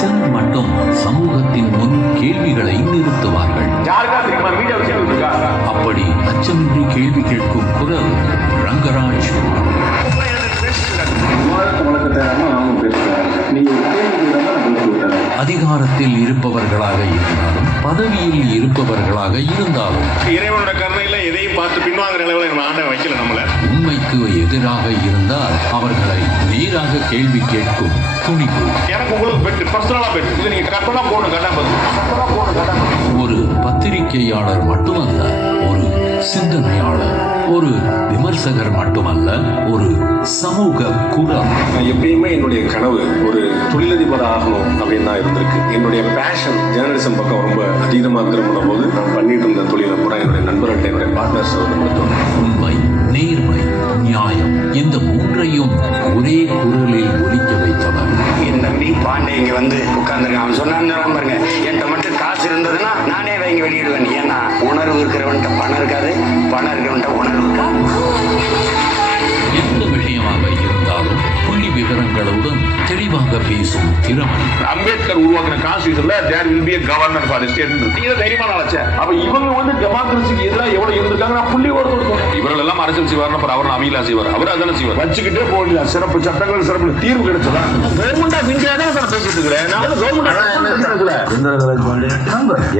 சிலர் மட்டும் சமூகத்தின் முன் கேள்விகளை நிறுத்துவார்கள். அப்படி அச்சமின்றி கேள்வி கேட்கும் குரல் ரங்கராஜ். அதிகாரத்தில் இருப்பவர்களாக இருந்தாலும் பதவியில் இருப்பவர்களாக இருந்தாலும் இறைவனோட கருணையில எதையும் பார்த்து பின்வாங்குற அளவில் ஆண்டவன் வைக்கல நம்மள. உண்மைக்கு எதிராக இருந்தால் அவர்களை நேராக கேள்வி கேட்கும் துணிவு. எனக்கு உங்களுக்கு பெற்று பர்சனலா பெற்று இது நீங்க கரெக்டா போகணும் கரெக்டா. ஒரு பத்திரிகையாளர் மட்டுமல்ல, ஒரு சிந்தனையாளர், ஒரு விமர்சகர் மட்டுமல்ல, ஒரு சமூக குரல். எப்பயுமே என்னுடைய கனவு ஒரு தொழிலதிபர் ஆகணும் அப்படின்னு தான் இருந்திருக்கு. என்னுடைய பேஷன் ஜேர்னலிசம் பக்கம் ரொம்ப அதிகமாக திரும்பின போது நான் பண்ணிட்டு இருந்த தொழிலை பூரா என்னுடைய நண்பர்கள்ட்ட என்னுடைய பார்ட்னர்ஸ் கொடுத்தோம். உண்மை, நேர்மை, நியாயம் இந்த மூன்றையும் ஒரே குரலில் ஒலிக்க வைத்தவர். என் தம்பி பாண்டே இங்க வந்து உட்கார்ந்துருக்கான். அவன் சொன்னான்னு பாருங்க, என்கிட்ட மட்டும் காசு இருந்ததுன்னா நானே வாங்கி வெளியிடுவேன். ஏன்னா உணர்வு இருக்கிறவன்ட்ட பணம் இருக்காது, பணம் இருக்கிறவன்ட்ட உணர்வு இருக்காது. எந்த விஷயமாக இருந்தாலும் புள்ளி விவரங்களுடன் தெளிவாக பேசும் திறமை. அம்பேத்கர் உருவாக்கின கான்ஸ்டியூஷன்ல there will be a governor for the state. நீங்க தைரியமா நினைச்சேன். அப்ப இவங்க வந்து டெமோக்ரஸிக்கு எதிராக எவ்வளவு இருந்திருக்காங்க நான் புள்ளி ஓட கொடுத்தோம். இவர்கள் எல்லாம் அரசியல் செய்வார், அப்புறம் அவர் அமீலா செய்வார், அவர் அதான செய்வார். வச்சுக்கிட்டே போகல. சிறப்பு சட்டங்கள் சிறப்பு தீர்வு கிடைச்சதா? கவர்மெண்ட் ஆஃப் இந்தியா தான் நான் பேசிட்டு இருக்கிறேன். நான் கவர்மெண்ட்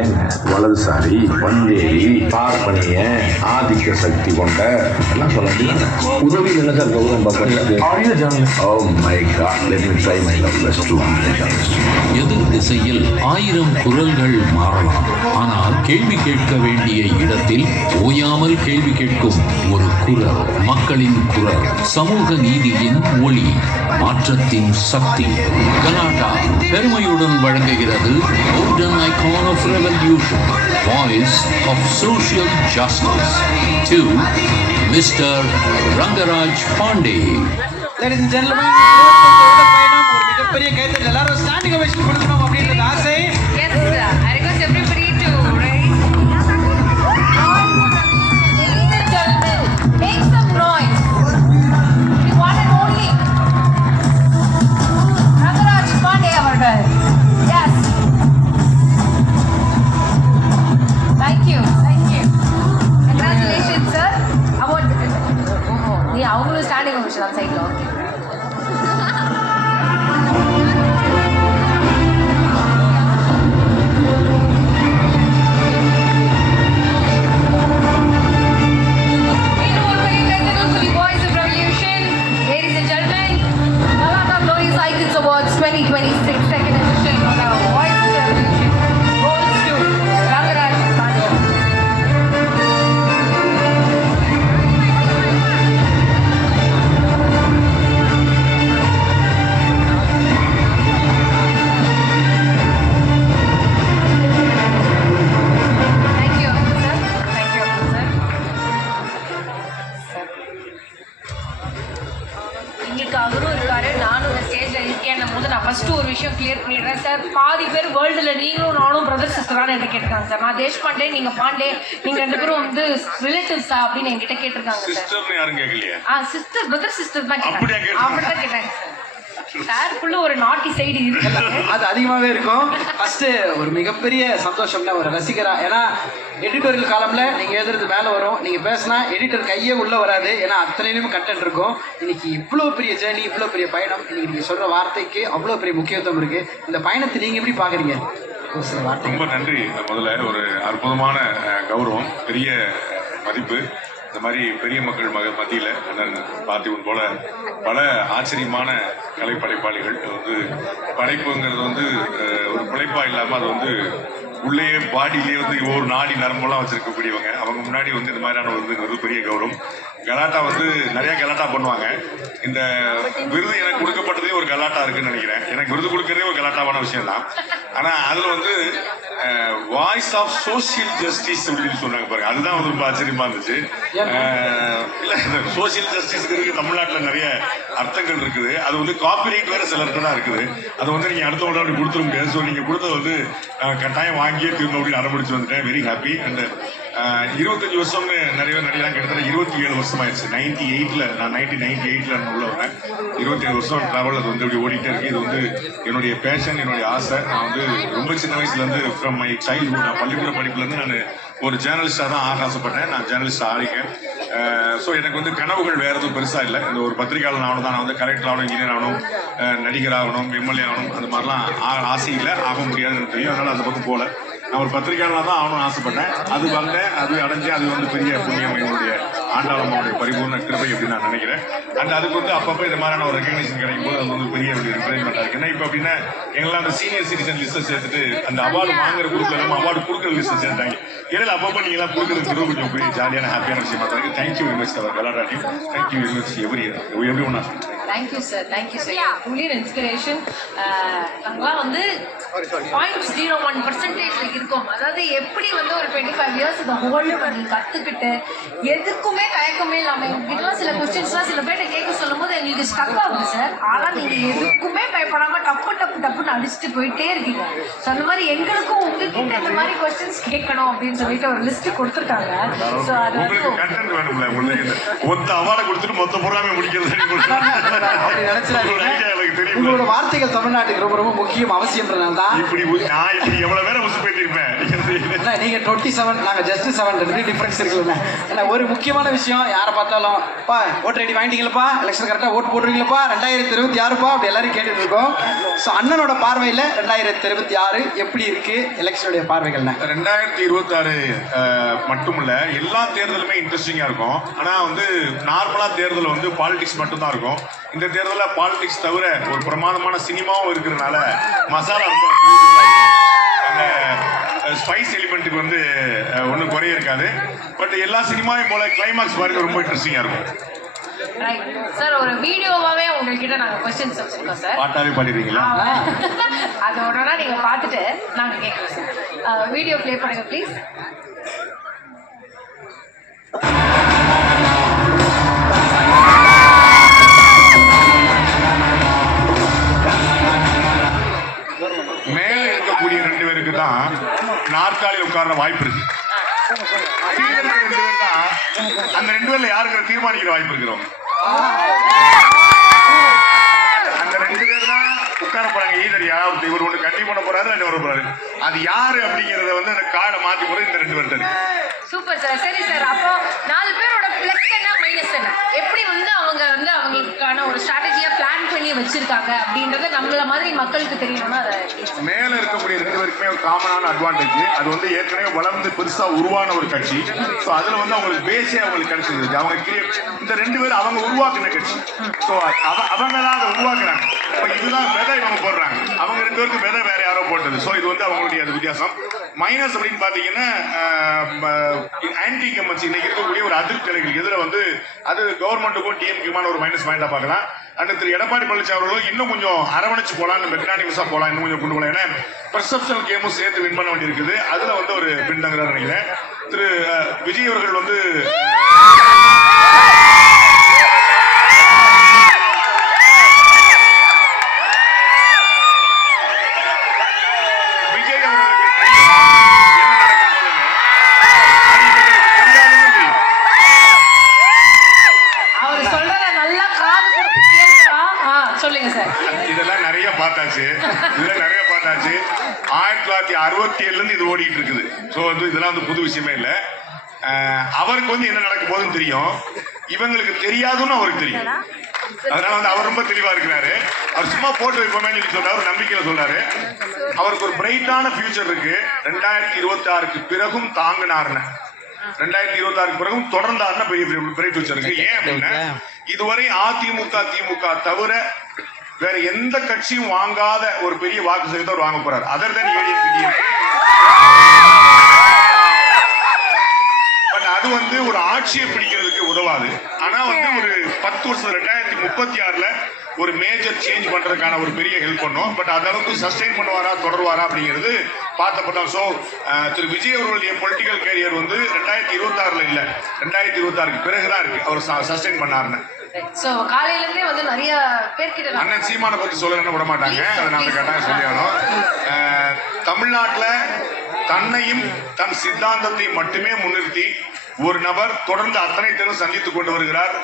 ஏங்க வலதுசாரி, வந்தேரி, பார்ப்பனிய, ஆதிக்க சக்தி கொண்ட எல்லாம் சொல்ல முடியல. உதவி என்ன சார் கௌரவம் எதிர் திசையில் 1000 குரல்கள் மாறலாம். ஆனால் கேள்வி கேட்க வேண்டிய இடத்தில் ஓயாமல் கேள்வி கேட்கும் ஒரு குரல், மக்களின் குரல், சமூக நீதியின் ஒளி, மாற்றத்தின் சக்தி. கலாட்டா பெருமையுடன் வழங்குகிறது Golden Icon of Revolution, Voice of Social Justice to Mr. Rangaraj Pandey. Ladies and gentlemen, ஒரு மிகப்பெரிய கைத்தட்டல். எல்லாரும் ஸ்டாண்டிங் ஓவேஷன் கொடுக்கணும் அப்படின்றது ஆசை. Yes, sir. I request everybody to raise. Ladies and gentlemen, make some noise. The one and only Rangaraj Pandey அவர்கள். Yes. Thank you. Thank you. Congratulations, sir. About நீ அவங்களும் ஸ்டாண்டிங் ஓவேஷன் அந்த சைடுல. Okay. Awards 2026 second edition of our Voice of Revolution goes to Rangaraj Pandey. Thank you, sir. Thank you, sir. இன்னைக்கு அவரும் இருக்காரு, நானும் இந்த ஸ்டேஜ்ல இருக்கேன் போது நான் ஃபர்ஸ்ட் ஒரு விஷயம் கிளியர் பண்ணிடுறேன் சார். பாதி பேர் வேர்ல்டுல நீங்களும் நானும் பிரதர் சிஸ்டரானு என்கிட்ட கேட்டிருக்காங்க சார். நான் தேஷ்பாண்டே, நீங்க பாண்டே, நீங்க 2 பேரும் வந்து ரிலேட்டிவ்ஸா அப்படின்னு என்கிட்ட கேட்டிருக்காங்க சார். சிஸ்டர்னு யாரும் கேட்கலையா? சிஸ்டர், பிரதர் சிஸ்டர் தான் அப்படியே கேட்டாங்க. அப்படிதான் கேட்டாங்க சார். சார்க்குள்ள ஒரு நாட்டி சைடு இருக்கு, அது அதிகமாகவே இருக்கும். ஃபர்ஸ்ட் ஒரு மிகப்பெரிய சந்தோஷம்னா ஒரு ரசிகரா, ஏன்னா எடிட்டோரியல் காலம்ல நீங்க எழுதுறது மேலே வரும், நீங்க பேசினா எடிட்டர் கையே உள்ள வராது, ஏன்னா அத்தனையிலுமே கண்டென்ட் இருக்கும். இன்னைக்கு இவ்வளோ பெரிய ஜேர்னி, இவ்வளோ பெரிய பயணம், இன்னைக்கு நீங்க சொல்ற வார்த்தைக்கு அவ்வளோ பெரிய முக்கியத்துவம் இருக்கு. இந்த பயணத்தை நீங்க எப்படி பாக்குறீங்க? ரொம்ப நன்றி. முதல்ல ஒரு அற்புதமான கௌரவம், பெரிய மதிப்பு. இந்த மாதிரி பெரிய மக்கள் மத்தியில் அண்ணன் பார்த்திபன் போல பல ஆச்சரியமான கலைப்படைப்பாளிகள் வந்து படைப்புங்கிறது வந்து ஒரு பிழைப்பா இல்லாமல் அது வந்து உள்ளே பாடியிலேயே வந்து ஒரு நாடி நரம்பெல்லாம் வச்சிருக்கக்கூடியவங்க. அவங்க முன்னாடி வந்து இந்த மாதிரியான ஒரு பெரிய கௌரவம். கலாட்டா வந்து நிறைய கலாட்டா பண்ணுவாங்க. இந்த விருது எனக்கு கொடுக்கப்பட்டதே ஒரு கலாட்டா இருக்குன்னு நினைக்கிறேன். எனக்கு விருது கொடுக்கறதே ஒரு கலாட்டாவான விஷயம் தான். ஆனா அதுல வந்து வாய்ஸ் ஆஃப் சோசியல் ஜஸ்டிஸ் அப்படின்னு சொன்னாங்க பாருங்க, அதுதான் வந்து ரொம்ப ஆச்சரியமா இருந்துச்சு. இல்ல இந்த சோசியல் ஜஸ்டிஸ்க்கு தமிழ்நாட்டில் நிறைய அர்த்தங்கள் இருக்குது. அது வந்து காப்பிரைட் வேற சிலருக்கு தான் இருக்குது. அது வந்து நீங்க அடுத்த உடனே கொடுத்துட முடியாது. ஸோ நீங்க கொடுத்தது வந்து கட்டாயம் வாங்கியே தீர்ந்து அப்படின்னு அனுப்பிச்சு வந்துட்டேன். Very happy. அண்ட் 25 வருஷம்னு நிறைய பேர் நடிகலாம், கிட்டத்தட்ட 27 வருஷம் ஆயிடுச்சு. 98ல நான் 1998ல உள்ள வரேன். 27 வருஷம் டிராவல் அது வந்து இப்படி ஓடிட்டே இருக்கு. இது வந்து என்னுடைய பேஷன், என்னுடைய ஆசை. நான் வந்து ரொம்ப சின்ன வயசுல இருந்து ஃப்ரம் மை சைல்ட்ஹுட், நான் பள்ளிக்கூட படிப்புல இருந்து நான் ஒரு ஜேர்னலிஸ்டா தான் ஆசைப்பட்டேன். நான் ஜேர்னலிஸ்ட் ஆகிருக்கேன். ஸோ எனக்கு வந்து கனவுகள் வேற எதுவும் பெருசா இல்லை. இந்த ஒரு பத்திரிகையாளர் ஆகணும் தான். நான் வந்து கலெக்டர் ஆகணும், இன்ஜினியர் ஆகணும், நடிகர் ஆகணும், எம்எல்ஏ ஆகணும், அந்த மாதிரிலாம் ஆசை இல்லை, ஆக முடியாதுன்னு எனக்கு தெரியும். அதனால அந்த பக்கம் போல நான் ஒரு பத்திரிகையாளராக தான் ஆகணும்னு ஆசைப்பட்டேன். அது வந்தேன், அது அடைஞ்சேன். அது வந்து பெரிய புண்ணியம், என்னுடைய ஆண்டாளம்மாவுடைய பரிபூர்ண கிருபை அப்படின்னு நான் நினைக்கிறேன். அண்ட் அதுக்கு வந்து அப்பப்போ இந்த மாதிரியான ஒரு ரெகக்னேஷன் கிடைக்கும் போது அது வந்து பெரிய ஒரு என்கரேஜ்மெண்ட்டாக இருக்கு. ஏன்னா இப்போ அப்படின்னா எங்கெல்லாம் அந்த சீனியர் சிட்டிசன் லிஸ்ட்டை சேர்த்துட்டு அந்த அவார்டு வாங்குற குரூப்ல எல்லாம் அவார்டு கொடுக்குற லிஸ்ட்டை சேர்த்தாங்க. ஏன்னா அப்பப்போ நீங்க எல்லாம் கொடுக்குறது கொஞ்சம் பெரிய ஜாலியான ஹாப்பியான விஷயமா இருக்கு. Thank you very much our Galatta team. Thank you very much every one of. Thank you sir, thank you sir. Fully inspiration. நாங்களாம் வந்து 0.01% இருக்கோம். அதாவது எப்படி வந்து ஒரு 25 இயர்ஸ் இந்த ஹோல்டு பண்ணி கற்றுக்கிட்டு எதுக்குமே தயக்கமே இல்லாமல் எங்ககிட்டலாம் சில கொஸ்டின்ஸ்லாம் சில பேர்ட்ட கேட்க சொல்லும் போது எங்களுக்கு ஸ்டக் ஆகுது சார். ஆனால் நீங்கள் எதுக்குமே பயப்படாமல் டப்புன்னு அடிச்சுட்டு போயிட்டே இருக்கீங்க. ஸோ அந்த மாதிரி எங்களுக்கும் உங்ககிட்ட இந்த மாதிரி கொஸ்டின்ஸ் கேட்கணும் அப்படின்னு சொல்லிட்டு ஒரு லிஸ்ட் கொடுத்துருக்காங்க. ஸோ அது வந்து கண்டென்ட் வேணும்ல, உங்களுக்கு மொத்த அவார்டை கொடுத்துட்டு மொத்த ப்ரோக்ராமே முடிக்கிறது அப்படி நினைச்சிடாதீங்க. உங்களோட வார்த்தைகள் தமிழ்நாட்டுக்கு ரொம்ப ரொம்ப முக்கியம், அவசியம்ன்றதுனால தான் இப்படி நான் இப்படி எவ்வளவு பேரை உசு பேசியிருப்பேன். நீங்க 27, நாங்க ஜஸ்ட் 7, 2 டிஃபரன்ஸ் இருக்குல்ல. ஏன்னா ஒரு முக்கியமான விஷயம், யாரை பார்த்தாலும் பா ஓட்டு ரெடி வாங்கிட்டீங்களப்பா, எலெக்ஷன் கரெக்டாக ஓட்டு போடுறீங்களப்பா, 2026பா அப்படி எல்லாரும் கேட்டுட்டு இருக்கோம். ஸோ அண்ணனோட பார்வையில் 2026 எப்படி இருக்கு எலெக்ஷனுடைய பார்வைகள்னா? 2026 மட்டும் இல்ல, எல்லா தேர்தலுமே இன்ட்ரெஸ்டிங்கா இருக்கும். ஆனா வந்து நார்மலா தேர்தல் வந்து பாலிடிக்ஸ் மட்டும் தான் இருக்கும். இந்த தேர்தலில் பாலிடிக்ஸ் தவிர ஒரு பிரமாதமான சினிமாவும் இருக்கிறதுனால மசாலா ரொம்ப அந்த ஸ்பைஸ் எலிமெண்ட்டுக்கு வந்து ஒன்றும் குறைய இருக்காது. பட் எல்லா சினிமாவையும் போல கிளைமாக்ஸ் பாருங்க ரொம்ப இன்ட்ரெஸ்டிங்கா இருக்கும். சார் ஒரு வீடியோவாவே உங்ககிட்ட நாங்க क्वेश्चंस வச்சிருக்கோம் சார். பாட்டாவே பாடிடுவீங்களா? அது ஒண்ணா நீங்க பார்த்துட்டு நாங்க கேக்குறோம் சார். வீடியோ ப்ளே பண்ணுங்க ப்ளீஸ். மேல இருக்கக்கூடிய 2 பேருக்கு தான் நாற்காலியில் உட்கார்ற வாய்ப்பு இருக்கு. அந்த 2 பேர்ல யாருக்கிற தீர்மானிக்கிற வாய்ப்பு இருக்கிறோம். அந்த 2 பேர் தான் உட்கார போறாங்க. ஈதர் யாராவது இவர் ஒன்று கட்டி பண்ண போறாரு, இல்லை வர போறாரு. அது யாரு அப்படிங்கறத வந்து அந்த கார்டை மாத்தி போறது இந்த 2 பேர்ட்ட இருக்கு. Super sir. சரி சார், அப்போ 4 பேரோட பிளஸ் என்ன மைனஸ் என்ன, எப்படி வந்து அவங்க வந்து அவங்களுக்கான ஒரு ஸ்ட்ராட்டஜியா பிளான் பண்ணி வச்சிருக்காங்க அப்படின்றத நம்மள மாதிரி மக்களுக்கு தெரியணும்னா அதை மேல இருக்கக்கூடிய 2 பேருக்குமே ஒரு காமனான அட்வான்டேஜ். அது வந்து ஏற்கனவே வளர்ந்து பெருசா உருவான ஒரு கட்சி. ஸோ அதுல வந்து அவங்களுக்கு பேஸே அவங்களுக்கு கிடைச்சிருக்கு. அவங்க இந்த 2 பேரும் அவங்க உருவாக்குன கட்சி. ஸோ அவங்க தான் அதை உருவாக்குறாங்க. இப்போ இதுதான் விதை இவங்க போடுறாங்க. அவங்க 2 பேருக்கு விதை வேற யாரோ போட்டது. ஸோ இது வந்து அவங்களுடைய அது வித்தியாசம். மைனஸ் அப்படின்னு பாத்தீங்கன்னா ஆன்டி இன்கம்பன்சி இன்னைக்கு இருக்கக்கூடிய ஒரு அதிருப்தி அலைகள் எதிர வந்து அது கவர்மெண்ட்டுக்கும் டிஎம்குமான ஒரு மைனஸ் பாயிண்டா பார்க்கலாம். அண்ட் திரு எடப்பாடி பழனிசாமி அவர்களும் இன்னும் கொஞ்சம் அரவணைச்சு போலாம், மெக்னானிமஸா போலாம், இன்னும் கொஞ்சம் கொண்டு போகலாம். ஏன்னா பெர்செப்ஷனல் கேமும் சேர்த்து வின் பண்ண வேண்டியிருக்குது. அதுல வந்து ஒரு பின்தங்குறாரு நினைக்கிறேன். திரு விஜய் அவர்கள் வந்து இதெல்லாம் நிறைய பார்த்தாச்சு. 1967 இருந்து இது ஓடிட்டு இருக்குது. ஸோ வந்து இதெல்லாம் வந்து புது விஷயமே இல்லை. அவருக்கு வந்து என்ன நடக்க போகுதுன்னு தெரியும், இவங்களுக்கு தெரியாதுன்னு அவருக்கு தெரியும். அதனால வந்து அவர் ரொம்ப தெளிவா இருக்கிறாரு. அவர் சும்மா போட்டு வைப்போமே சொல்லி சொல்றாரு, ஒரு நம்பிக்கையில சொல்றாரு. அவருக்கு ஒரு பிரைட்டான ஃபியூச்சர் இருக்கு. 2026க்கு பிறகும் தாங்கினார்னு, 2026க்கு பிறகும் தொடர்ந்தாருன்னா பெரிய பெரிய ஃபியூச்சர் இருக்கு. ஏன் அப்படின்னா இதுவரை அதிமுக திமுக தவிர வேற எந்த கட்சியும் வாங்காத ஒரு பெரிய வாக்கு சதவீதத்தை அவர் வாங்க போறாரு. Other then ADMK. பட் அது வந்து ஒரு ஆட்சியை பிடிக்கிறதுக்கு உதவாது. ஆனா வந்து ஒரு 10 வருஷம் 2036ல ஒரு மேஜர் சேஞ்ச் பண்றதுக்கான ஒரு பெரிய ஹெல்ப் பண்ணும். பட் அந்த அளவுக்கு சஸ்டெயின் பண்ணுவாரா தொடருவாரா அப்படிங்கிறது பார்த்தப்பட்டோம். ஸோ திரு விஜய் அவர்களுடைய பொலிட்டிக்கல் கேரியர் வந்து 2026ல இல்ல, 2026க்கு பிறகுதான் இருக்கு அவர் சஸ்டெயின் பண்ணாருன்னு. ஸோ காலையிலேருந்தே வந்து நிறைய பேர்கிட்ட நான் அண்ணன் சீமானை பத்தி சொல்லணும்னு விட மாட்டாங்க, அதை நாம கட்டாயம் சொல்லி ஆகணும். தமிழ்நாட்டுல தன்னையும் தன் சித்தாந்தத்தை மட்டுமே முன்னிறுத்தி ஒரு நபர் தொடர்ந்து அத்தனை தேர்வு சந்தித்துக் கொண்டு வருகிறார்.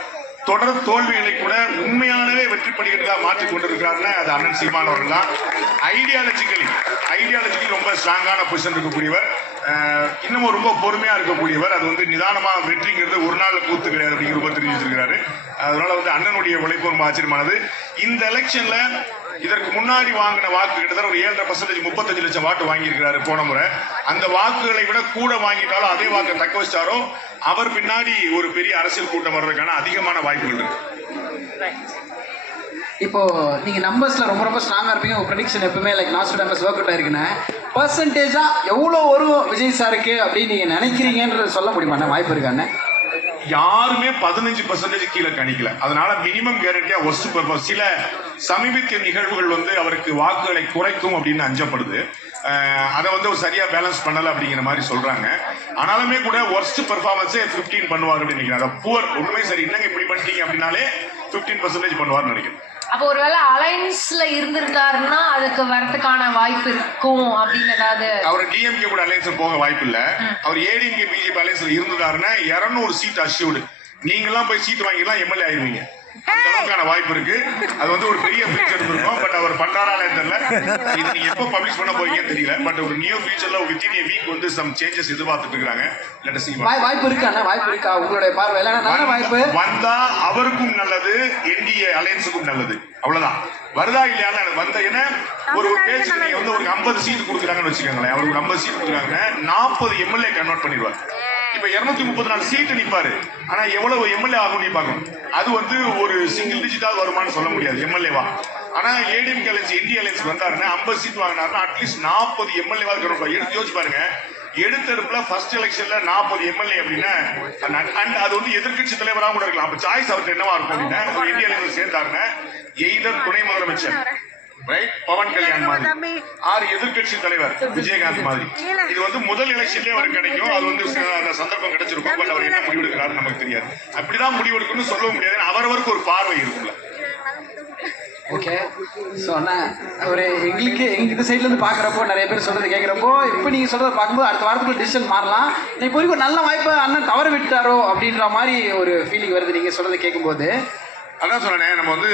தொடர் தோல்விகளை கூட உண்மையானவே வெற்றி படிக்கிறதா மாற்றிக் கொண்டிருக்கிறாருன்னு அது அண்ணன் சீமான் அவர்கள் தான். ஐடியாலஜிக்கலி ரொம்ப ஸ்ட்ராங்கான பொசிஷன் இருக்கக்கூடியவர், இன்னமும் ரொம்ப பொறுமையா இருக்கக்கூடியவர். அது வந்து நிதானமா வெற்றிங்கிறது ஒரு நாள் கூத்து கிடையாது அப்படிங்கிற ரொம்ப தெரிஞ்சு வச்சிருக்காரு. அதனால வந்து அண்ணனுடைய உழைப்பு ரொம்ப ஆச்சரியமானது. இந்த எலெக்ஷன்ல இதற்கு முன்னாடி வாங்கின வாக்கு கிட்டத்தட்ட ஒரு 7.5% 35 லட்சம் வாக்கு வாங்கியிருக்கிறாரு போன முறை. அந்த வாக்குகளை விட கூட வாங்கிட்டாலும் அதே வாக்கை தக்க வச்சாரோ அவர் பின்னாடி ஒரு பெரிய அரசியல் கூட்டம் வர்றதுக்கான அதிகமான வாய்ப்புகள் இருக்கு. இப்போ நீங்க நம்பர்ஸ்ல ரொம்ப ஸ்ட்ராங்கா இருப்பீங்க. உங்க ப்ரெடிக்ஷன் எப்பவுமே லைக் நாஸ்டாடமஸ் ஒர்க் அவுட் ஆயிருக்குன்னா பர்சன்டேஜா எவ்வளோ வரும் விஜய் சாருக்கு அப்படின்னு நீங்க நினைக்கிறீங்கன்றது சொல்ல முடியுமா? வாய்ப்பு இருக்காண்ணே? யாருமே 15% கீழே கணிக்கல. அதனால மினிமம் கேரண்டியா ஒர்ஸ்ட் பெர்ஃபார்மன்ஸ். சில சமீபத்திய நிகழ்வுகள் வந்து அவருக்கு வாக்குகளை குறைக்கும் அப்படின்னு அஞ்சப்படுது. அதை வந்து ஒரு சரியா பேலன்ஸ் பண்ணல அப்படிங்கிற மாதிரி சொல்றாங்க. ஆனாலுமே கூட ஒர்ஸ்ட் பெர்ஃபார்மன்ஸே 15 பண்ணுவார் அப்படின்னு நினைக்கிறேன். புவர் உண்மை சரி என்னங்க இப்படி பண்ணிட்டீங்க அப்படின்னாலே 15% பண்ணுவார்னு நினைக்கிறேன். அப்போ ஒருவேளை அலைன்ஸ்ல இருந்திருந்தாருன்னா அதுக்கு வரதுக்கான வாய்ப்பு இருக்கும் அப்படின்னு ஏதாவது? அவர் டிஎம்கே கூட அலைன்ஸ் போக வாய்ப்பு இல்ல. அவர் ஏடிஎம்கே பிஜேபி அலைன்ஸ்ல இருந்திருந்தாருன்னா 200 சீட் அஷ்யூர்டு. நீங்க எல்லாம் போய் சீட் வாங்கிக்கலாம், எம்எல்ஏ ஆயிருவீங்க. அந்த அளவுக்கான வாய்ப்பு இருக்கு. அது வந்து ஒரு பெரிய ஃபியூச்சர் இருக்கும். பட் அவர் பண்றாராலே தெரியல. இது நீங்க எப்போ பப்ளிஷ் பண்ண போறீங்கன்னு தெரியல. பட் ஒரு நியூ ஃபியூச்சர்ல வித்தின் a வீக் வந்து சம் சேஞ்சஸ் எதிர்பார்த்துட்டு இருக்காங்க. லெட் அஸ் சீ. வாய்ப்பு இருக்கா? வாய்ப்பு இருக்கா உங்களுடைய பார்வையில? நல்ல வாய்ப்பு வந்தா அவருக்கும் நல்லது, என்டிஏ அலையன்ஸுக்கும் நல்லது. அவ்வளவுதான். வருதா இல்லையான்னு வந்த ஏன்னா ஒரு பேச்சு நீங்க வந்து ஒரு 50 சீட் கொடுக்குறாங்கன்னு வச்சுக்கோங்களேன். அவர் ஒரு 50 சீட் கொடுக்குறாங்கன்னா 40 எம்எல்ஏ கன்வெர்ட் பண்ணிடுவார். இப்ப 234 சீட்டு நிப்பாரு. ஆனா எவ்வளவு எம்எல்ஏ ஆகும் நீ பார்க்கணும். அது வந்து ஒரு சிங்கிள் டிஜிட்டாவது வருமானு சொல்ல முடியாது எம்எல்ஏவா. ஆனா ஏடிஎம்கே அலைன்ஸ் என்டிஏ அலைன்ஸ் வந்தாருன்னா 50 சீட் வாங்கினாருன்னா அட்லீஸ்ட் 40 எம்எல்ஏவாவது கன்வெர்ட். எடுத்து யோசிச்சு பாருங்க. எடுத்தெடுப்புல ஃபர்ஸ்ட் எலெக்ஷன்ல 40 எம்எல்ஏ அப்படின்னா அண்ட் அது வந்து எதிர்கட்சி தலைவராக கூட இருக்கலாம். அப்ப சாய்ஸ் அவருக்கு என்னவா இருக்கும் அப்படின்னா ஒரு என்டிஏ அலைன்ஸ் சேர்ந்தாருன்னா எய்தர் துணை முதலமைச்சர் பவன் கல்யாண் மாதிரி ஆறு எதிர்கட்சி தலைவர் விஜயகாந்த் மாதிரி. இது வந்து முதல் எலெக்ஷன்லயே அவருக்கு கிடைக்கும். அது வந்து சந்தர்ப்பம் கிடைச்சிருக்கும். பட் அவர் என்ன முடிவெடுக்கிறாரு நமக்கு தெரியாது. அப்படிதான் முடிவெடுக்கணும்னு சொல்ல முடியாது. அவரவருக்கு ஒரு பார்வை இருக்குல்ல. ஓகே. ஸோ அண்ணா ஒரு எங்களுக்கு இந்த சைட்லேருந்து பார்க்குறப்போ நிறைய பேர் சொல்கிறது கேட்குறப்போ இப்போ நீங்கள் சொல்கிறத பார்க்கும்போது அடுத்த வாரத்துக்குள்ள டிசிஷன் மாறலாம். இப்போ வரைக்கும் நல்ல வாய்ப்பை அண்ணன் தவற விட்டாரோ அப்படின்ற மாதிரி ஒரு ஃபீலிங் வருது நீங்கள் சொல்கிறத கேட்கும்போது. அதான் சொன்னேன், நம்ம வந்து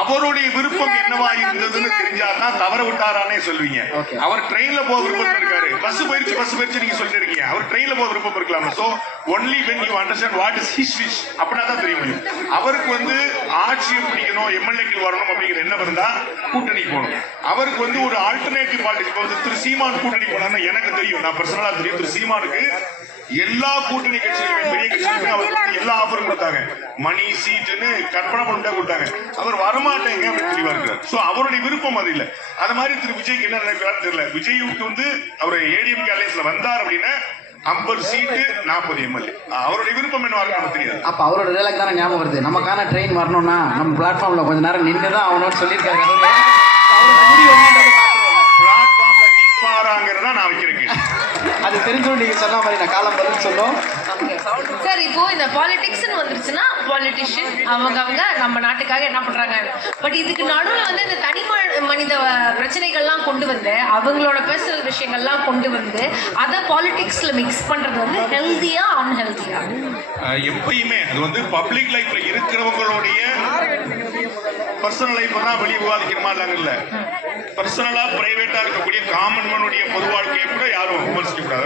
அவருடைய விருப்பம் என்னவா இருந்ததுன்னு தெரிஞ்சாதான் தவற விட்டாரானே சொல்வீங்க. அவர் ட்ரெயின்ல போக விருப்பம் இருக்காரு. பஸ் போயிருச்சு நீங்க சொல்லிட்டு இருக்கீங்க. அவர் ட்ரெயின்ல போக விருப்பம் இருக்கலாம். So only when you understand what is his wish அப்படின்னா தான் தெரிய முடியும். அவருக்கு வந்து ஆட்சியை பிடிக்கணும், எம்எல்ஏக்கள் வரணும் அப்படிங்கிற எண்ணம் இருந்தா கூட்டணி போகணும். அவருக்கு வந்து ஒரு ஆல்டர்னேட்டிவ் பார்ட்டி வந்து திரு சீமான் கூட்டணி போனா எனக்கு தெரியும், நான் பர்சனலா தெரியும். திரு சீமானுக்கு எல்லா கூட்டணி கட்சிகளுமே பெரிய கட்சிகளுமே அவருக்கு எல்லா ஆஃபரும் கொடுத்தாங்க. மணி சீட்டுன்னு கற்பனை பண்ணிட்டா கொடுத்தாங்க. அவர் வரமாட்டேங்க அப்படின்னு தெளிவா இருக்கிறார். சோ அவருடைய விருப்பம் அது இல்ல. அது மாதிரி திரு விஜய்க்கு என்ன நினைக்கிறாரு தெரியல. விஜய்க்கு வந்து அவர் ஏடிஎம்கே அலைன்ஸ்ல வந்தார் அப்படின்னா 50 சீட்டு 40 எம்எல்ஏ. அவருடைய விருப்பம் என்னவா இருக்கு நமக்கு தெரியாது. அப்ப அவரோட டைலாக் தானே ஞாபகம் வருது. நமக்கான ட்ரெயின் வரணும்னா நம்ம பிளாட்ஃபார்ம்ல கொஞ்ச நேரம் நின்றுதான் அவனோட சொல்லியிருக்காரு. பிளாட்ஃபார்ம்ல நிற்பாராங்கிறதா நான் வைக்கிறேன். அது தெரிஞ்சோம் நீங்க சொன்ன மாதிரி நான் காலம் பதில் சொல்லும். சார் இப்போ இந்த பாலிடிக்ஸ்னு வந்துருச்சுன்னா பாலிட்டிஷியன் அவங்க நம்ம நாட்டுக்காக என்ன பண்றாங்க. பட் இதுக்கு நடுவில் வந்து இந்த தனி மனித பிரச்சனைகள்லாம் கொண்டு வந்து அவங்களோட பர்சனல் விஷயங்கள்லாம் கொண்டு வந்து அதை பாலிடிக்ஸ்ல மிக்ஸ் பண்றது வந்து ஹெல்தியா அன்ஹெல்தியா? எப்பயுமே அது வந்து பப்ளிக் லைஃப்ல இருக்கிறவங்களுடைய பர்சனல் லைஃப் தான் வெளியே விவாதிக்கணுமா இல்ல. பர்சனலா பிரைவேட்டா இருக்கக்கூடிய காமன் மேனுடைய பொது வாழ்க்கையை கூட யாரும் விமர்சிக்க கூடாது.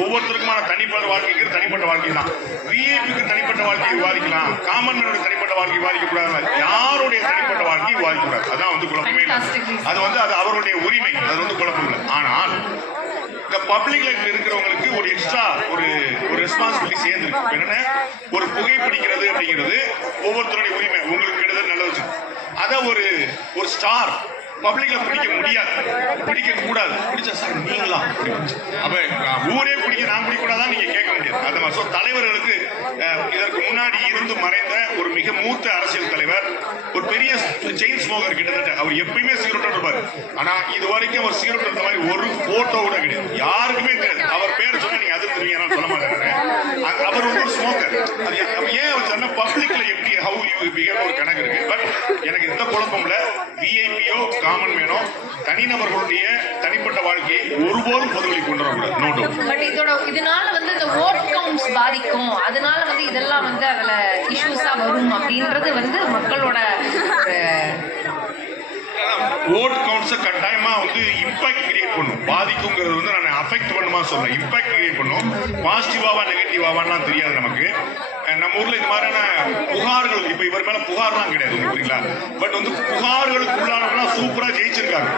ஒவ்வொருத்தருக்குமான தனிப்பட்ட வாழ்க்கைக்கு தனிப்பட்ட வாழ்க்கை தான். விஐபிக்கு தனிப்பட்ட வாழ்க்கையை விவாதிக்கலாம், காமன் மேனுடைய தனிப்பட்ட வாழ்க்கை விவாதிக்க கூடாது. யாருடைய தனிப்பட்ட வாழ்க்கையை விவாதிக்க கூடாது. அதான் வந்து குழப்பமே இல்லை. அது வந்து அது அவருடைய உரிமை. அது வந்து குழப்பம் இல்லை. ஆனால் இந்த பப்ளிக் லைஃப்ல இருக்கிறவங்களுக்கு ஒரு எக்ஸ்ட்ரா ஒரு ரெஸ்பான்சிபிலிட்டி சேர்ந்துருக்கு. என்னன்னா ஒரு புகைப்பிடிக்கிறது அப்படிங்கிறது ஒவ்வொருத்தருடைய உரிமை. உங்களுக்கு கெடுதல் நல்லது. அதை ஒரு ஸ்டார் பப்ளிக்ல பிடிக்க முடியாது, பிடிக்க கூடாது. பிடிச்சா சார் நீங்களா அப்ப ஊரே பிடிக்க நான் பிடிக்க கூடாதான் நீங்க கேட்க முடியாது. அந்த மாதிரி தலைவர்களுக்கு இதற்கு முன்னாடி இருந்து மறைந்த ஒரு மிக மூத்த அரசியல் தலைவர், ஒரு பெரிய செயின் ஸ்மோக்கர் கிட்டத்தட்ட, அவர் எப்பயுமே சிகரெட் இருப்பார். ஆனா இது வரைக்கும் அவர் சிகரெட் இருந்த மாதிரி ஒரு போட்டோ கூட கிடையாது, யாருக்குமே தெரியாது. அவர் பேர் சொன்னா நீங்க அது தெரியுங்க சொல்ல மாட்டாங்க. அவர் ஒரு ஸ்மோக்கர். அது ஏன் அவர் சொன்ன பப்ளிக்ல எப்படி ஹவு யூ பிஹேவ் ஒரு கணக்கு இருக்கு. பட் எனக்கு எந்த குழப்பம்ல விஐபியோ காமன் மேனோ தனிநபர்களுடைய தனிப்பட்ட வாழ்க்கையை ஒருபோதும் பொதுவெளி கொண்டு வரக்கூடாது. No doubt. பட் இதனால வந்து இந்த ஓட் கவுண்ட்ஸ் பாதிக்கும், அதனால வந்து இதெல்லாம் வந்து அதுல இஷ்யூஸா வரும் அப்படின்றது வந்து மக்களோட ஓட் கவுண்ட்ஸை கட்டாயமா வந்து இம்பாக்ட் கிரியேட் பண்ணும். பாதிக்குங்கிறது வந்து நான் அஃபெக்ட் பண்ணுமா சொல்றேன். இம்பாக்ட் கிரியேட் பண்ணும். பாசிட்டிவாவா நெகட்டிவாவான்லாம் தெரியாது நமக்கு. நம்ம ஊர்ல இது மாதிரியான புகார்கள், இப்ப இவர் மேல புகார்லாம் கிடையாது புரியுங்களா. பட் வந்து புகார்களுக்கு உள்ளானவங்களாம் சூப்பரா ஜெயிச்சிருக்காங்க.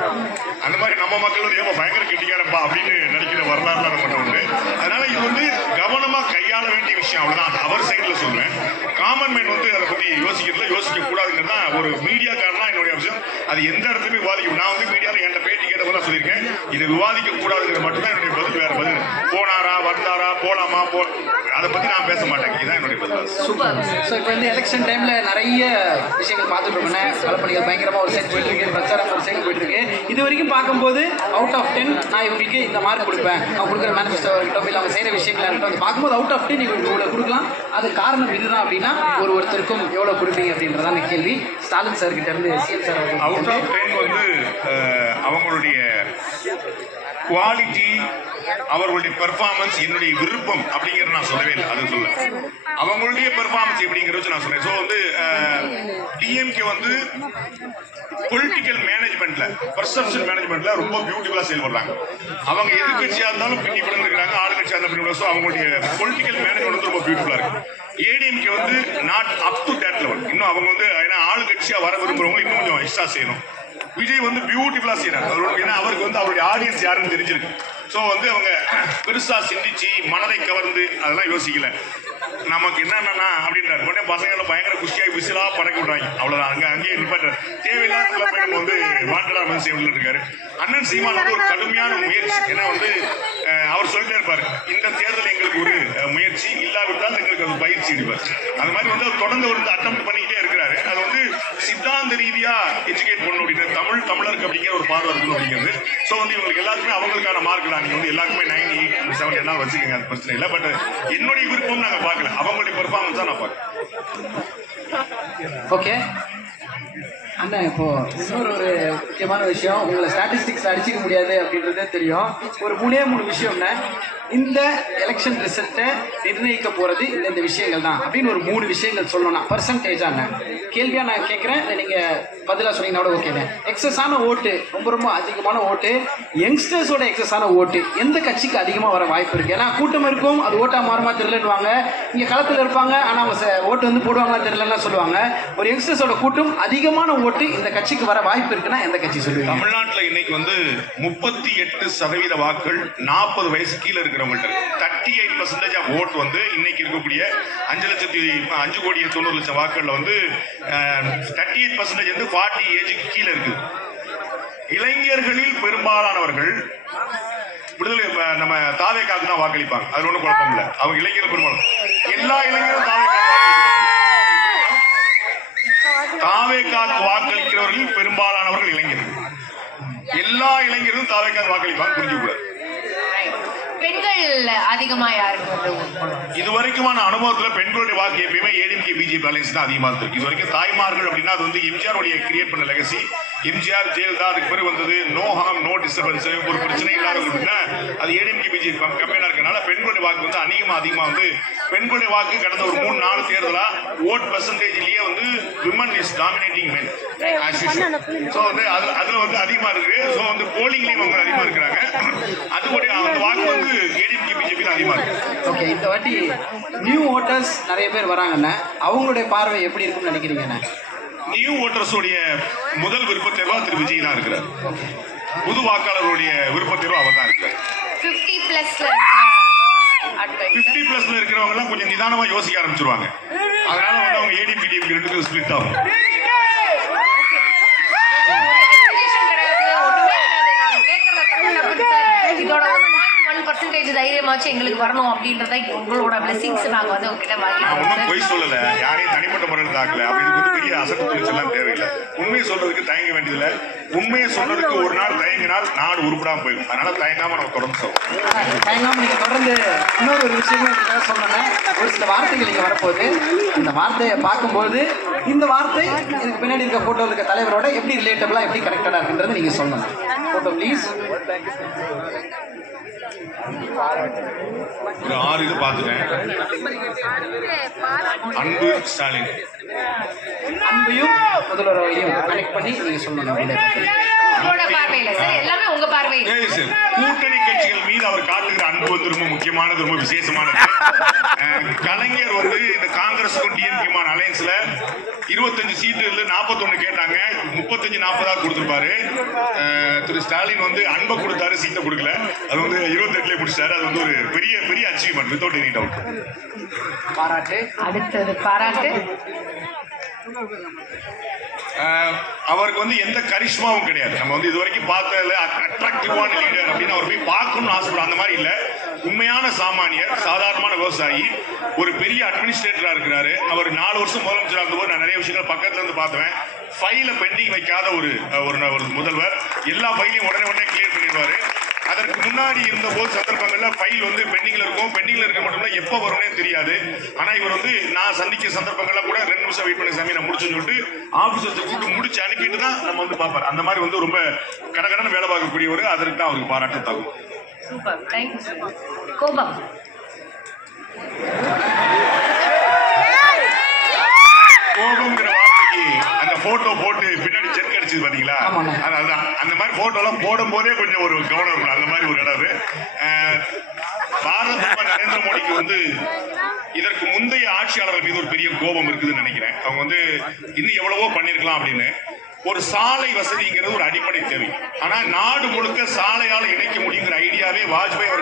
அந்த மாதிரி நம்ம மக்கள் வந்து ஏமா பயங்கர கெட்டிக்காரப்பா அப்படின்னு நினைக்கிற வரலாறுலாம் நம்ம உண்டு. அதனால இது வந்து கவனமா கையாள வேண்டிய விஷயம். அவ்வளவுதான். அவர் சைட்ல சொல்றேன். காமன் மேன் வந்து அதை பத்தி யோசிக்க கூடாதுங்கிறது தான் ஒரு மீடியாக்காரனா என்னுடைய விஷயம். அது எந்த இடத்துலயும் விவாதிக்கும். நான் வந்து மீடியாவில் என்கிட்ட பேட்டி கேட்டப்பதான் சொல்லியிருக்கேன், இது விவாதிக்க கூடாதுங்கிறது மட்டும்தான் என்னுடைய பதில். வேற பதில் போனாரா வந்தாரா போலாமா அதை பத்தி நான் பேச மாட்டேன். இதுதான் என்னுடைய பதில். சூப்பர். ஸோ இப்போ வந்து எலெக்ஷன் டைம்ல நிறைய விஷயங்கள் பார்த்துட்டு இருக்கோம். களப்பணிகள் பயங்கரமா ஒரு சைடு போயிட்டு இருக்கு, பிரச்சாரம் ஒரு சைடு போயிட்டு இருக்கு. இது வரைக்கும் பார்க்கும்போது அவுட் ஆஃப் 10 நான் இவங்களுக்கு இந்த மார்க் கொடுப்பேன். அவங்க கொடுக்குற மேனிஃபெஸ்டோ இருக்கட்டும், இல்லை அவங்க செய்யற விஷயங்களா இருக்கட்டும், அது பார்க்கும்போது அவுட் ஆஃப் 10 நீங்கள் இவ்வளோ கொடுக்கலாம். அது காரணம் இதுதான் அப்படின்னா ஒருத்தருக்கும் எவ்வளோ கொடுப்பீங்க அப்படின்றதான கேள்வி. ஸ்டாலின் சார் கிட்ட இருந்து சிஎம் சார் அவுட் ஆஃப் 10 வந்து அவங்களுடைய குவாலிட்டி, அவர்களுடைய பெர்ஃபார்மன்ஸ், என்னுடைய விருப்பம் அப்படிங்கிறது நான் சொல்லவே இல்லை. அது சொல்ல அவங்களுடைய பெர்ஃபார்மன்ஸ் எப்படிங்கிறது நான் சொன்னேன். ஸோ வந்து டிஎம்கே வந்து பொலிட்டிக்கல் மேனேஜ்மெண்ட்ல, பர்செப்ஷன் மேனேஜ்மெண்ட்ல ரொம்ப பியூட்டிஃபுல்லா செயல்படுறாங்க. அவங்க எதிர்கட்சியா இருந்தாலும் பின்னி இருக்கிறாங்க, ஆளுங்கட்சியா இருந்தாலும். ஸோ அவங்களுடைய பொலிட்டிக்கல் மேனேஜ்மெண்ட் வந்து ரொம்ப பியூட்டிஃபுல்லா இருக்கு. ஏடிஎம்கே வந்து not up to that level. இன்னும் அவங்க வந்து ஆளுங்கட்சியா வர விரும்புறவங்க இன்னும் கொஞ்சம் எக்ஸ்ட்ரா செய்யணும். விஜய் வந்து பியூட்டிஃபுல்லா செய்யறாங்க. ஏன்னா அவருக்கு வந்து அவருடைய ஆடியன்ஸ் யாருன்னு தெரிஞ்சிருக்கு. ஸோ வந்து அவங்க பெருசா சிந்திச்சு மனதை கவர்ந்து அதெல்லாம் யோசிக்கல. நமக்கு என்னன்னா அப்படின்றாரு. உடனே பசங்களை பயங்கர குஷியாகி விசிலா பறக்க விடுறாங்க. அவ்வளவுதான். அங்கேயே நிப்பாட்டு தேவையில்லாத நம்ம வந்து வாண்டடா வந்து செய்யல இருக்காரு. அண்ணன் சீமான் வந்து ஒரு கடுமையான முயற்சி. ஏன்னா வந்து அவர் சொல்லிட்டே இருப்பாரு, இந்த தேர்தல் எங்களுக்கு ஒரு முயற்சி, இல்லாவிட்டால் எங்களுக்கு அது பயிற்சி அடிப்பார். அது மாதிரி வந்து அவர் தொடர்ந்து வந்து அட்டம் பண்ணிக்கிட்டே இருக்கிறாரு. அது வந்து சித்தாந்த ரீதியா எஜுகேட் பண்ணணும் அப்படின்னு, தமிழருக்கு அப்படிங்கிற ஒரு பார்வை இருக்கணும் அப்படிங்கிறது. ஸோ வந்து இவங்களுக்கு எல்லாருக்குமே அவங்களுக்கான மார்க் தான். நீங்க வந்து எல்லாருக்குமே 98, 7 எல்லாம் வச்சுக்கோங்க, அது பிரச்சனை இல்லை. பட் என்னுடைய விருப்பம் நாங்கள் பார்க்கல, அவங்களுடைய பெர்ஃபார்மன்ஸ் தான் நான் பார்க்கிறேன். ஓகே அண்ணா, இப்போ இன்னொரு முக்கியமான விஷயம், உங்களை ஸ்டாட்டிஸ்டிக்ஸ் அடிச்சிக்க முடியாது அப்படின்றதே தெரியும். ஒரு 3 விஷயம்னா இந்த எலெக்ஷன் ரிசல்ட்டை நிர்ணயிக்க போகிறது இந்த விஷயங்கள் தான் அப்படின்னு ஒரு 3 விஷயங்கள் சொல்லணும்னா பர்சன்டேஜா என்ன கேள்வியா நான் கேட்குறேன். நீங்கள் பதிலாக சொன்னீங்கன்னா கூட ஓகே. எக்ஸஸான ஓட்டு, ரொம்ப அதிகமான ஓட்டு, யங்ஸ்டர்ஸோட எக்ஸஸான ஓட்டு எந்த கட்சிக்கு அதிகமாக வர வாய்ப்பு இருக்குது? ஏன்னா கூட்டம் இருக்கும், அது ஓட்டாக மாறுமா தெரியலன்னுவாங்க. இங்கே களத்தில் இருப்பாங்க, ஆனால் அவங்க ஓட்டு வந்து போடுவாங்களா தெரியலன்னா சொல்லுவாங்க. ஒரு யங்ஸ்டர்ஸோட கூட்டம் அதிகமான ஓட்டு இந்த கட்சிக்கு வர வாய்ப்பு இருக்குன்னா எந்த கட்சி சொல்லுவீங்க? தமிழ்நாட்டில் இன்னைக்கு வந்து 38% வாக்குகள் 40 வயசு கீழே இருக்கிறவங்கள்ட்ட 38% ஆஃப் ஓட் வந்து இன்னைக்கு இருக்கக்கூடிய 5,90,00,000 வாக்குகள்ல வந்து 38% வந்து 40 ஏஜுக்கு கீழே இருக்கு. இளைஞர்களில் பெரும்பாலானவர்கள் விடுதலை நம்ம தாவேக்காக்கு தான் வாக்களிப்பாங்க. அது ஒன்றும் குழப்பம் இல்லை. அவங்க இளைஞர்கள் பெரும்பாலும் எல்லா இளைஞரும் தாவேக்காக்கு வாக்களிக்கிறவர்கள் பெரும்பாலானவர்கள் இளைஞர்கள். எல்லா இளைஞர்களும் தாவேக்காக்கு வாக்களிப்பாங்க, புரிஞ்சுக்கூடாது. பெண்கள் அதிகமா யாருக்கு இது வரைக்குமான அனுபவத்துல பெண்களுடைய வாக்கு எப்பயுமே ஏடிஎம்கே பிஜேபி அலைன்ஸ் தான் அதிகமா இருக்கு. இது வரைக்கும் தாய்மார்கள் அப்படின்னா அது வந்து எம்ஜிஆர் உடைய கிரியேட் பண்ண லெகசி. எம்ஜிஆர் ஜெயலலிதா அதுக்கு பிறகு வந்தது நோ ஹார்ம் நோ டிஸ்டர்பன்ஸ், ஒரு பிரச்சனை இல்லாத அப்படின்னா அது ஏடிஎம்கே பிஜேபி கம்பெனியா இருக்கனால பெண்களுடைய வாக்கு வந்து அதிகமா வந்து பெண்களுடைய வாக்கு கடந்த ஒரு 3-4 தேர்தலா ஓட் பெர்சன்டேஜ்லயே வந்து women is dominating men. So வந்து அதுல வந்து அதிகமா இருக்கு. ஸோ வந்து போலிங்லயும் அவங்க அதிகமா இருக்கிறாங்க. அதுடைய அந்த வாக்கு வந்து ஏடிஎம்கே பிஜேபி அதிகமா இருக்கு. ஓகே, இந்த வாட்டி நியூ ஓட்டர்ஸ் நிறைய பேர் வராங்கண்ணா, அவங்களுடைய பார்வை எப்படி இருக்கும்னு நினைக்கிறீங்கண்ணா? நியூ ஓட்டர்ஸுடைய முதல் விருப்ப தேர்வா திரு விஜய் தான் இருக்கிறார். புது வாக்காளருடைய விருப்ப தேர்வா அவர் தான் இருக்கிறார். 50+ இருக்கிறவங்க எல்லாம் கொஞ்சம் நிதானமா யோசிக்க ஆரம்பிச்சிருவாங்க. அதனால வந்து அவங்க ஏடிஎம்கே ரெண்டுக்கும் ஸ்பிளிட் ஆகும். ஆசீர்வாதமாச்சும் எங்களுக்கு வரணும் அப்படின்றத உங்களோட பிளெஸிங்ஸ் நாங்கள் வந்து உங்ககிட்ட நான் வாங்கிக்கிறோம் ஒன்றும் சார். பொய் சொல்லலை, யாரையும் தனிப்பட்ட முறையில் தாக்கல. அப்படி இது வந்து பெரிய அசட்டு துணிச்செல்லாம் தேவையில்லை. உண்மையை சொல்றதுக்கு தயங்க வேண்டியதில்லை. உண்மையை சொல்றதுக்கு ஒரு நாள் தயங்கினால் நாடு உருப்படாமல் போயிடும். அதனால தயங்காம நம்ம தொடர்ந்து சொல்றோம். தயங்காம நீங்க தொடர்ந்து இன்னொரு ஒரு விஷயமும் உங்களுக்காக சொன்னேன். ஒரு சில வார்த்தைகள் இங்க வரப்போகுது. அந்த வார்த்தையை பார்க்கும்போது இந்த வார்த்தை எனக்கு பின்னாடி இருக்க போட்டோ இருக்க தலைவரோட எப்படி ரிலேட்டபிளா எப்படி கனெக்டடா இருக்குன்றது நீங்க சொல்லணும். Photo please. ஒரு 6 இது பார்த்துட்டேன். அன்பு ஸ்டாலின். அன்பையும் முதல்வரையும் கனெக்ட் பண்ணி நீங்க சொல்லணும். உங்களோட பார்வையில சார் எல்லாமே உங்க பார்வையில். ஏய் சார், கூட்டணி கட்சிகள் மீது அவர் காட்டுகிற அன்பு வந்து ரொம்ப முக்கியமானது, ரொம்ப விசேஷமானது. கலைஞர் வந்து இந்த காங்கிரஸுக்கும் டிஎம்கேமான அலையன்ஸ்ல 25 சீட்டு இல்லை 41 கேட்டாங்க, 35-40 கொடுத்துருப்பாரு. திரு ஸ்டாலின் வந்து அன்பை கொடுத்தாரு, சீட்டை கொடுக்கல. அது வந்து 28 முடிச்சாரு. அது வந்து ஒரு பெரிய பெரிய அச்சீவ்மெண்ட், வித்தவுட் எனி டவுட். பாராட்டு. அடுத்தது பாராட்டு. அவருக்கு வந்து எந்த கரிஷ்மாவும் கிடையாது. நம்ம வந்து இது வரைக்கும் பார்த்ததுல அட்ராக்டிவான லீடர் அப்படின்னு அவர் போய் பார்க்கணும்னு ஆசைப்படுறோம். அந்த மாதிரி இல்லை. உண்மையான சாமானியர், சாதாரணமான விவசாயி, ஒரு பெரிய அட்மினிஸ்ட்ரேட்டரா இருக்கிறாரு. அவர் 4 வருஷம் முதலமைச்சராக இருந்தபோது நான் நிறைய விஷயங்கள் பக்கத்துல இருந்து பார்த்தேன். ஃபைல பெண்டிங் வைக்காத ஒரு முதல்வர். எல்லா ஃபைலையும் உடனே கிளியர் பண்ணிடுவாரு. அதற்கு முன்னாடி இருந்த போது சந்தர்ப்பங்கள்ல ஃபைல் வந்து பெண்டிங்ல இருக்கும். பெண்டிங்ல இருக்க மட்டும் இல்ல, எப்போ வரும்னே தெரியாது. ஆனா இவர் வந்து நான் சந்திக்க சந்தர்ப்பங்கள்ல கூட 2 நிமிஷம் வெயிட் பண்ணி சாமி நான் முடிச்சுன்னு சொல்லிட்டு ஆபீஸை கூப்பிட்டு முடிச்சு அனுப்பிட்டு தான் நம்ம வந்து பார்ப்பார். அந்த மாதிரி வந்து ரொம்ப கடகடன்னு வேலை பார்க்கக்கூடியவர். அதற்கு தான் அவருக்கு பாராட்டு தகும். Super, thank you sir. கோபம். கோபம்ங்கிற வார்த்தைக்கு அந்த போட்டோ போட்டு பின்னாடி செக் அடிச்சது பாத்தீங்களா? அதான் அந்த மாதிரி போட்டோ எல்லாம் போடும் போதே கொஞ்சம் ஒரு கவனம் இருக்கும். அந்த மாதிரி ஒரு இடம். பாரத பிரதமர் நரேந்திர மோடிக்கு வந்து இதற்கு முந்தைய ஆட்சியாளர்கள் மீது ஒரு பெரிய கோபம் இருக்குதுன்னு நினைக்கிறேன். அவங்க வந்து இன்னும் எவ்வளவோ பண்ணிருக்கலாம் அப்படின்னு. ஒரு சாலை வசதிங்கிறது ஒரு அடிப்படை தேவை. ஆனா நாடு முழுக்க சாலையால் இணைக்க முடியுங்கிற ஐடியாவே வாஜ்பாய் அவர்கள்